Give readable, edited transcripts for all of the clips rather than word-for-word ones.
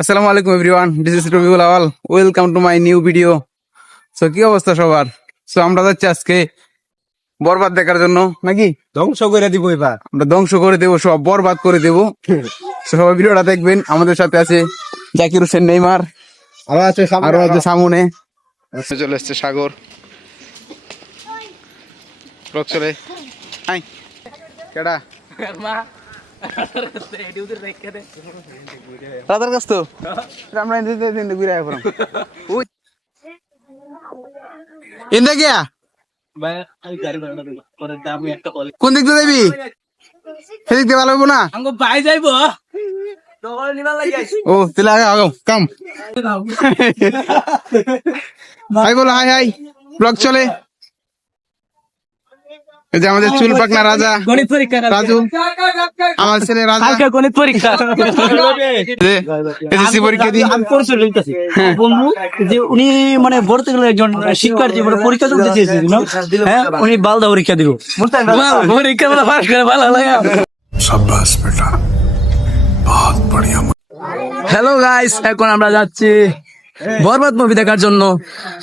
আসসালামু আলাইকুম everyone, this is Rabiul Awal. Welcome to my new video. So কি অবস্থা সবার? সো আমরা যাচ্ছি আজকে বরবাদ দেখার জন্য, নাকি ধ্বংস করে দিব এবার। আমরা ধ্বংস করে দেবো, সব বরবাদ করে দেবো। So, সবাই ভিডিওটা দেখবেন। আমাদের সাথে আছে জাকির হোসেন, নেইমার, আরো আছে সামনে। চলে এসছে সাগর, ব্লগ চলে। হাই কেডা রাজার কাছ তো আমরা ঘুরে আসলাম। ইন্দা গিয়া কোন দিক দিয়ে যাবি? সেদিক দিয়ে ভালো হবো না? ভাই যাইব ও তাহলে আগে আগাও কাম। হাই বলো, হাই হাই। ব্লগ চলে। এই যে আমাদের চুল পাকনা রাজা গণিত পরীক্ষা রাজু, আমার ছেলে রাজা কালকে গণিত পরীক্ষা এসএসসি পরীক্ষা দিই। আমি পরিচয় লইতাছি বন্ধু যে উনি মানে ভর্তি হলো একজন শিক্ষার্থী মানে পরীক্ষা দিতে চেয়েছিল হ্যাঁ উনি বালদা পরীক্ষা দিব পরীক্ষা মানে পাস করে ভালো লাগে। शाबाश बेटा बहुत बढ़िया। হ্যালো গাইস, এখন আমরা যাচ্ছি বরবাদ মুভি দেখার জন্য।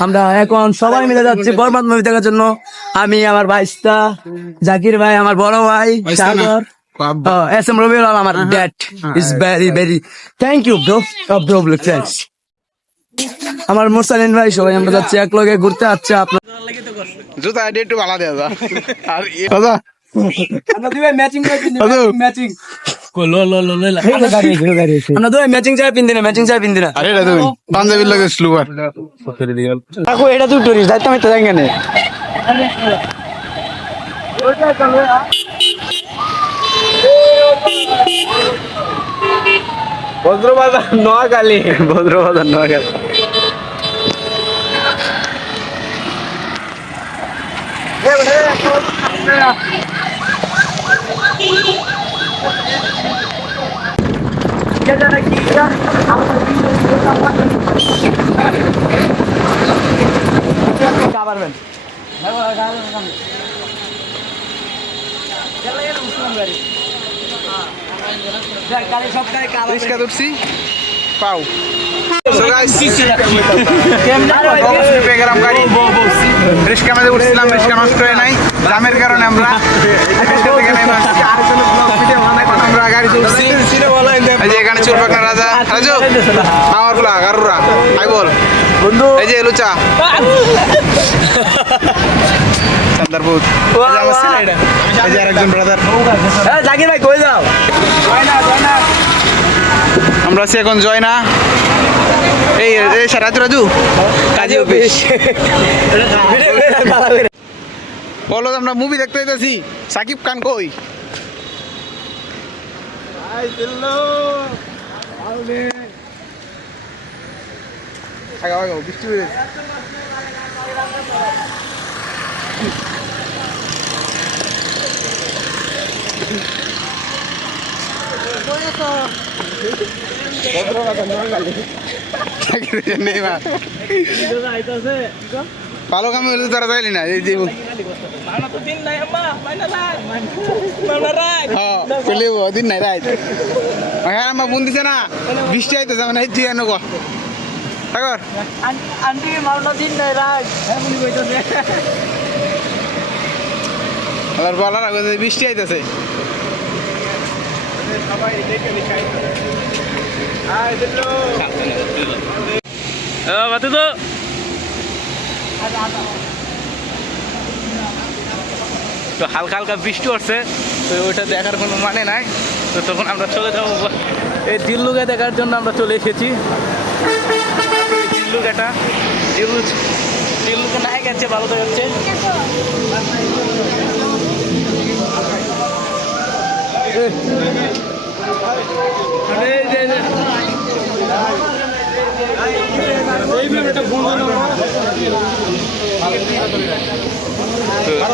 আমরা এখন সবাই মিলে যাচ্ছি বরবাদ মুভি দেখার জন্য। আমি, আমার ভাইস্তা জাকির ভাই, আমার বড় ভাই সাগর, এস এম রবিউল আলম, আমার dad is very very thank you bro of bro thanks. আমার মুরসালিন ভাই, সবাই আমরা যাচ্ছি এক লগে ঘুরতে। আচ্ছা আপনার জুতা আইডি একটু ভালো দেওয়া যা। আর রাজা আমরা দুই ম্যাচিং রাজু ম্যাচিং আমরা দুই ম্যাচিং চাই পিন দিনা ম্যাচিং চাই পিন দিনা। আরে এটা তুমি পাঞ্জাবির লাগে স্লুবার কাকু এটা তুই টুরিস্ট দায়িত্ব আমি তো জানি না। বজ্রবাজার নোয়াখালী, বজ্রবাজার নোয়াখালী। রিস্কা ধরছি পাও। So guys, পেয়ে গাড়ি রিস্কা মধ্যে উঠছিলাম, রিস্কা নষ্ট হয়ে নাই জামের কারণে আমরা রিস্কা থেকে নেমে আসছি। আমরা গাড়িতে উঠছি। এই যে এখানে চুল পাকনা রাজা রাজু আমার গুলা গারুরা আই বল বন্ধু। এই যে লুচা সান্দারপুত, এই যে আরেকজন ব্রাদার জাকির ভাই কই যাও? আমরা আছি এখন জয়না। এই রাজু রাজু কাজী অফিস বলো, আমরা মুভি দেখতে যাইতেছি। সাকিব খান কই? বৃষ্টি হয়ে গেছে। ভালো কামে হলে তারা যাইলি না। এই যে দিন নাই রাইত হ্যাঁ আমার বোন দিছে না, বৃষ্টি আইতে যাবে না। এই তুই এনে কর আন্টি মারনো দিন নাই রাত বলার আগে বৃষ্টি আইতেছে। তো হালকা হালকা বৃষ্টি হচ্ছে, তো ওইটা দেখার কোনো মানে নাই। তো তখন আমরা চলে যাবো এই দিল্লুকে দেখার জন্য আমরা চলে এসেছি। দিল্লুক এটা দিল্লুকে নাই গেছে, ভালো তো হচ্ছে।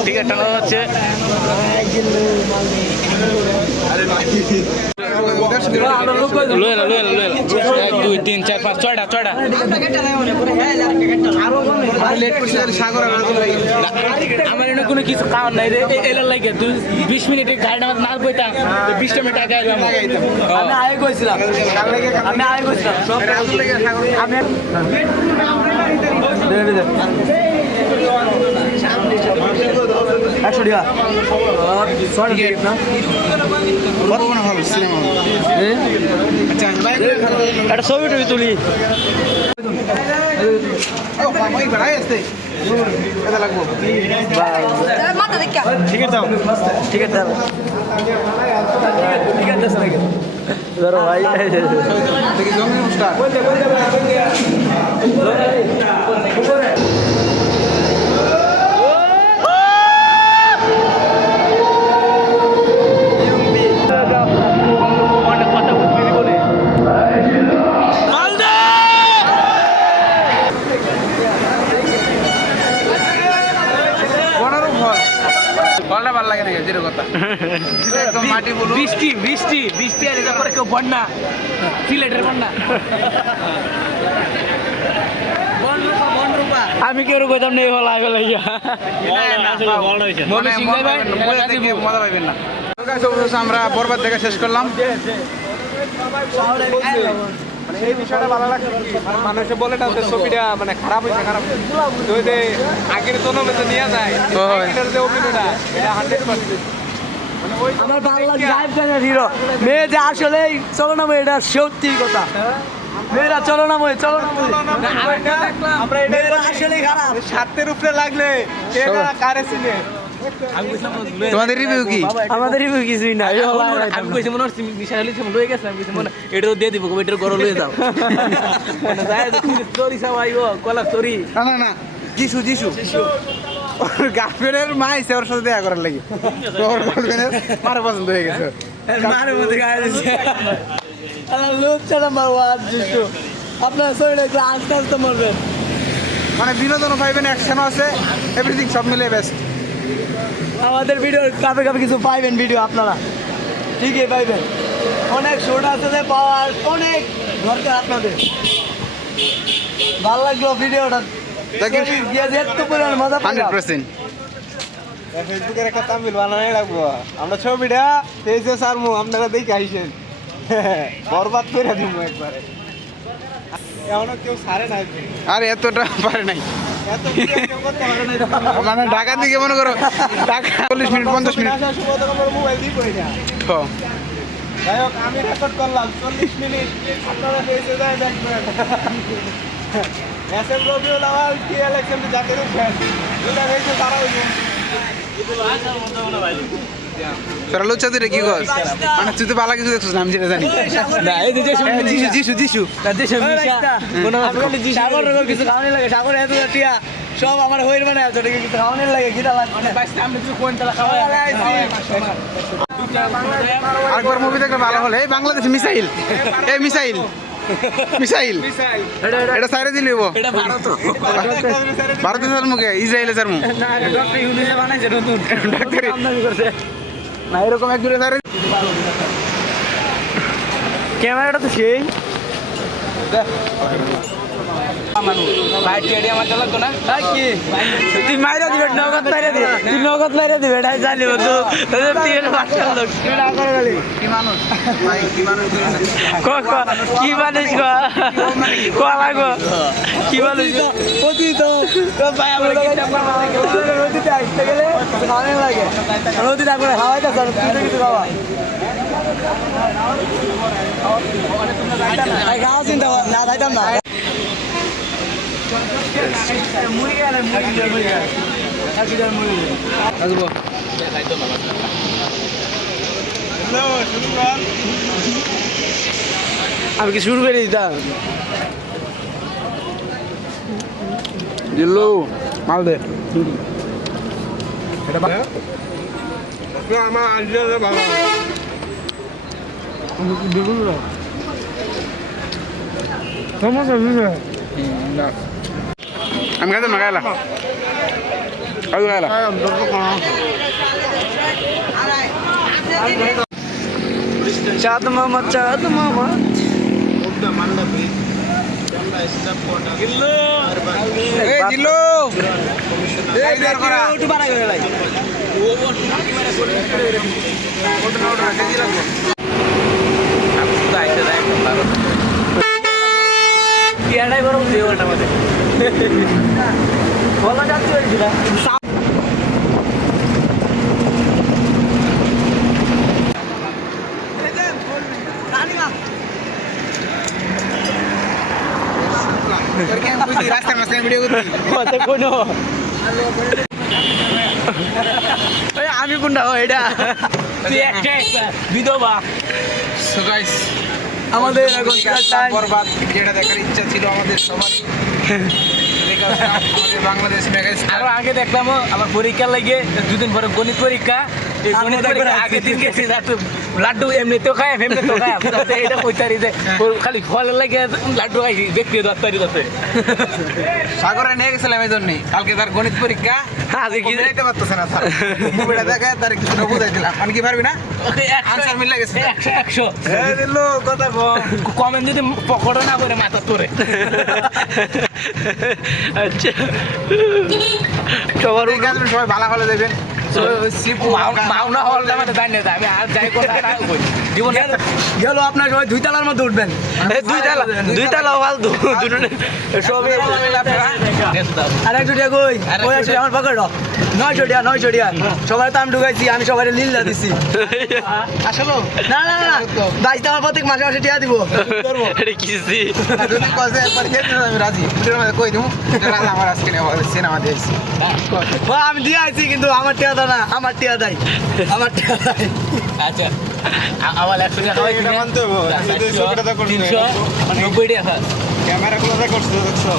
টিকিট টানা হচ্ছে। 2 3 4 5 6টা লেট করছে সাগর আর রাজু ভাই আমার এনে কোনো কিছু খাওয়ার নাই রে এলার লাগে তুই 20 মিনিটে গাড়িটা আমার না বইতা 20 মিনিট আগে আইলাম আমি আগে কইছিলাম সব রাজু লাগে সাগর আমি দে দে 100 টাকা সরি না বড় না ভালো সিনেমা আচ্ছা ভাই এটা ছবি টবি তুলি ও মামাই ভাই আসছে কত লাগবে মাথা দেখা ঠিক আছে ঠিক আছে ঠিক আছে স্যার ধরো ভাই দেখি জমি স্টার ফলটা ভালো লাগে নাকি যেটা কথা একদম মাটি বলু বৃষ্টি আর এটা করে কেউ বন্যা সিলেটের বন্যা আমি কেউ কইতাম নেই হল আইবে লাগিয়া মনে মজা পাইবেন না আমরা বরবাদ দেখা শেষ করলাম এই বিষয়টা ভালো লাগছে মানুষে বলে না যে ছবিটা মানে খারাপ হয়েছে তো ওই যে আগের জন্মে তো নিয়ে যায় আগের যে অভিনয়টা এটা 100% আমার ভালো লাগে লাইভ গানের হিরো মেয়ে যে আসলে চলো না এটা সত্যি কথা মেয়েরা চলো না আমরা এটা আসলে খারাপ স্বার্থের উপরে লাগলে এটা কারে চিনে তোমাদের রিভিউ কি আমাদের রিভিউ কিছুই না আমি কইছি মনে হচ্ছে বিশাল লিখে লয়ে গেছে আমি কইছি মনে এটা দিয়ে দিব এটার গরম লয়ে যাও মানে যায় স্টোরি সবাইও কলা স্টোরি না যিশু গার্লফ্রেন্ডের মা এসে ওর সাথে দেখা করার লাগে ওর গার্লফ্রেন্ডের মারা পছন্দ হয়ে গেছে মারের মধ্যে গায়ে দিচ্ছে লুচ্ছা নাম্বার 1 জিতু আপনার শরীরে একটু আস্তে আস্তে মরবেন মানে বিনোদনও পাইবেন অ্যাকশনও আছে এভরিথিং সব মিলে বেস্ট আমাদের ভিডিও কাপে কিছু পাইবেন ভিডিও আপনারা ঠিকই পাইবেন অনেক শোট আছে যে পাওয়ার অনেক দরকার আপনাদের ভালো লাগলো ভিডিওটা দেখেন গিয়ে যেতে পরিমাণ মজা পাবেন 100% ফেসবুকের একটা তামিল বানানোই লাগবো আমরা ছবিটা পেজে সারমু আপনারা দেখে আইসেন বরবাদ করে দিব একবারে এখনো কেউ সারে না আর এতটা পারে নাই এত কেউ করতে পারে না মানে ঢাকা থেকে মনে করো ঢাকা 40 মিনিট 50 মিনিট মোবাইল দিয়ে পড়ে না হ্যাঁ যাই হোক আমি রেকর্ড করলাম 40 মিনিট আপনারা পেয়েছে যায় দেখবেন এসএম রবিউল আওয়াল কি ইলেকশন জাতীয় ফ্যান এটা হয়েছে তারা হইছে তোরা লুচ্চা তুই কি কস মানে তুই তো ভালো কিছু দেখছিস না আমি যেটা জানি না এই যে যিশু সাগর রকম কিছু খাওয়ানি লাগে সাগর এত টিয়া সব আমার হইর মানে আছে কিছু খাওয়ানি লাগে গিরা লাগে আরেকবার মুভি দেখলে ভালো হলে এই বাংলাদেশ মিসাইল এটা সাইরে দিলি এটা ভারত ভারতের মুখে ইসরায়েলের স্যার মুখ না ডক্টর ইউনিসে বানাইছে নতুন আমদানি করছে না এরকম এক দূরে সাইরে ক্যামেরাটা তো সেই ভাই টিডি আমার লাগতো না কি তুই মাইরা দিবে নগদ মাইরা দিবে এটাই জানিব তো তোদের টিএল বাচ্চা লোক কি না করে গেলি কি মানুষ ভাই কি মানুষ কি মানুষ কো লাগো কি মানুষ অতি তো ভাই আমরা নদীতে আসতে গেলে খাওয়ানো লাগে নদীতে একবার খাওয়াইতে স্যার কিছু কিছু খাওয়া খাওয়া চিন্তা না খাইতাম না আমি কি শুরু করে দিতাম দিল্লু মাল দে আমার আজকে ভালো আমি খাইতাম না খাইলা চাঁদ মামা এই জিল্লু এই বের করা একটু বাড়া করে লাই ইয়াটাই বরং দেওয়ালটা মধ্যে বলা যাচ্ছে রাস্তার মাঝখানে ভিডিও করছি আমি কোনটা এটা বিধবা সো গাইস আমাদের এখন টাইম বরবাদ যেটা দেখার ইচ্ছা ছিল আমাদের সবারই দেখা হচ্ছে আমাদের বাংলাদেশ মেগা স্টার আরো আগে দেখলাম আমার পরীক্ষা লাগে দুদিন পরে গণিত পরীক্ষা এই গণিত পরীক্ষা আগে দিন গেছি লাড্ডু এমনিতেও খায় এমনিতেও খায় এটা কইতারি যে খালি ফলের লাগে লাড্ডু খাইছি ব্যক্তি দত্তারি দত্তে সাগরে নিয়ে গেছিলাম এই জন্যই কালকে তার গণিত পরীক্ষা আজকে কি বুঝাইতে পারতেছে না স্যার মুভিটা দেখে তার কিছু বুঝাই দিলাম আমি কি পারবি না আনসার মিলে গেছে 100 কথা কমেন্ট যদি পকড়ো না করে মাথা তোরে আচ্ছা সবার সবাই ভালো ভালো দেবেন মাওনা হলটা মানে জানি না আমি আর যাই কথা জীবনে গেল আপনার সবাই দুই তালার মধ্যে উঠবেন দুই তালা ফালতু সবে আর একটু টিয়া কই কই আছে আমার পকেট 900 টাকা সবাই তো আমি ঢুকাইছি আমি সবাই লিল্লা দিছি আসলে না না না বাইশ আমার প্রত্যেক মাসে মাসে টিয়া দিব করবো যদি কসে একবার খেতে আমি রাজি ভিডিওর মধ্যে কই দিমু রাজা আমার আজকে সিনেমা দিয়েছি আমি দিয়ে আইছি কিন্তু আমার টিয়া দাও না আমার টিয়া দেয় আমার টিয়া দেয় আচ্ছা আমার 100 টাকা হয় এটা মানতে হবে 300 টাকা করছি 390 টাকা ক্যামেরা গুলো করছো দেখছো